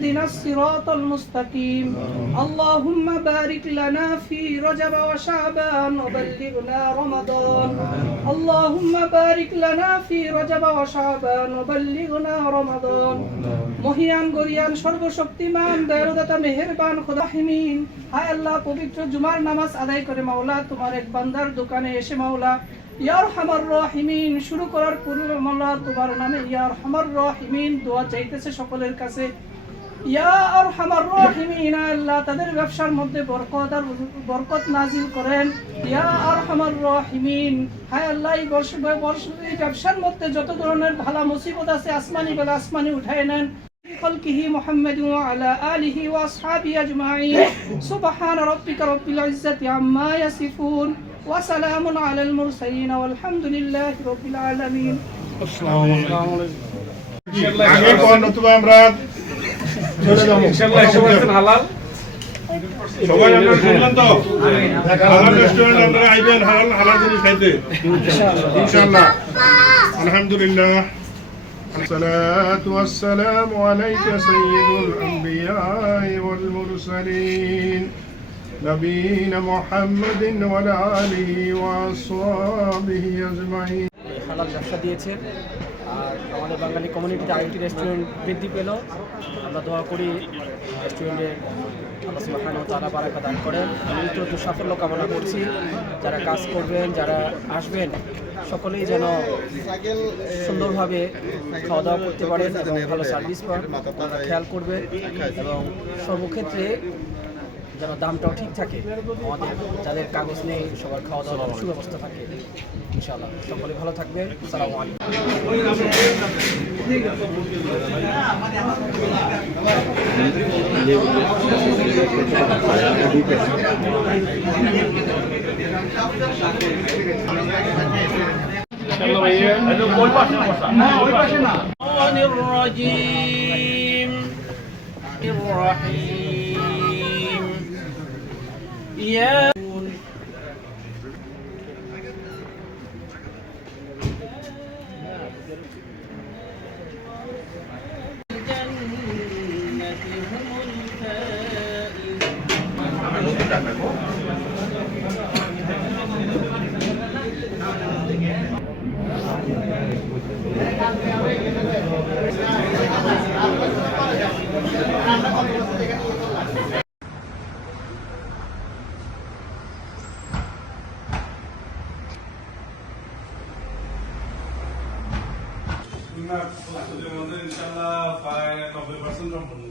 اهدنا الصراط المستقيم اللهم بارك لنا في رجب وشعبان وبلغنا رمضان اللهم بارك لنا في رجب وشعبان وبلغنا رمضان মহিয়ান গরিয়ান সর্বশক্তিমান দয়ালুদাতা মেহেরবান খোদাহিমিন হায় আল্লাহ পবিত্র জুমার নামাজ আদায় করে মাওলা তোমার এক বান্দার দোকানে এসে মাওলা ইয়ার হামার রহিমিন শুরু করার পূর্বে মাওলা তোমার নামে ইয়ার হামার রহিমিন দোয়া চাইতেছে সকলের কাছে ইয়া আর হামার রহিমিন আল্লাহ তাদের ব্যবসার মধ্যে বরকত আর বরকত নাজিল করেন ইয়া আর হামার রহিমিন হায় আল্লাহ এই বর্ষ বর্ষ এই ব্যবসার মধ্যে যত ধরনের ভালো মুসিবত আছে আসমানি বেলা আসমানি উঠায় নেন خلقه محمد وعلى آله وأصحابه أجمعين سبحان ربك رب العزة عما يصفون وسلام على المرسلين والحمد لله رب العالمين আগে কোন হালাল সবাই আপনারা শুনলেন তো হালাল রেস্টুরেন্ট আপনারা আইবেন হালাল হালাল জিনিস খাইতে ইনশাআল্লাহ আলহামদুলিল্লাহ الصلاة والسلام عليك سيد الأنبياء والمرسلين نبينا محمد وعلى آله وأصحابه أجمعين হালাল ব্যবসা দিয়েছে আর আমাদের বাঙালি কমিউনিটিতে আরেকটি রেস্টুরেন্ট বৃদ্ধি পেল। আমরা দোয়া করি রেস্টুরেন্টের আল্লাহ ও বারাকা দান করেন। আমি তো সাফল্য কামনা করছি। যারা কাজ করবেন, যারা আসবেন, সকলেই যেন সুন্দরভাবে খাওয়া দাওয়া করতে পারেন এবং ভালো সার্ভিস পান। খেয়াল করবে এবং সর্বক্ষেত্রে যেন দামটাও ঠিক থাকে আমাদের যাদের কাগজ নেই সবার খাওয়া দাওয়ার সুব্যবস্থা থাকে ইনশাআল্লাহ সকলে ভালো থাকবেন সালামু আলাইকুম الرحمن الرجيم الرحيم Yeah. আপনার আমাদের ইনশাল্লাহ প্রায় নব্বই পার্সেন্ট সম্পূর্ণ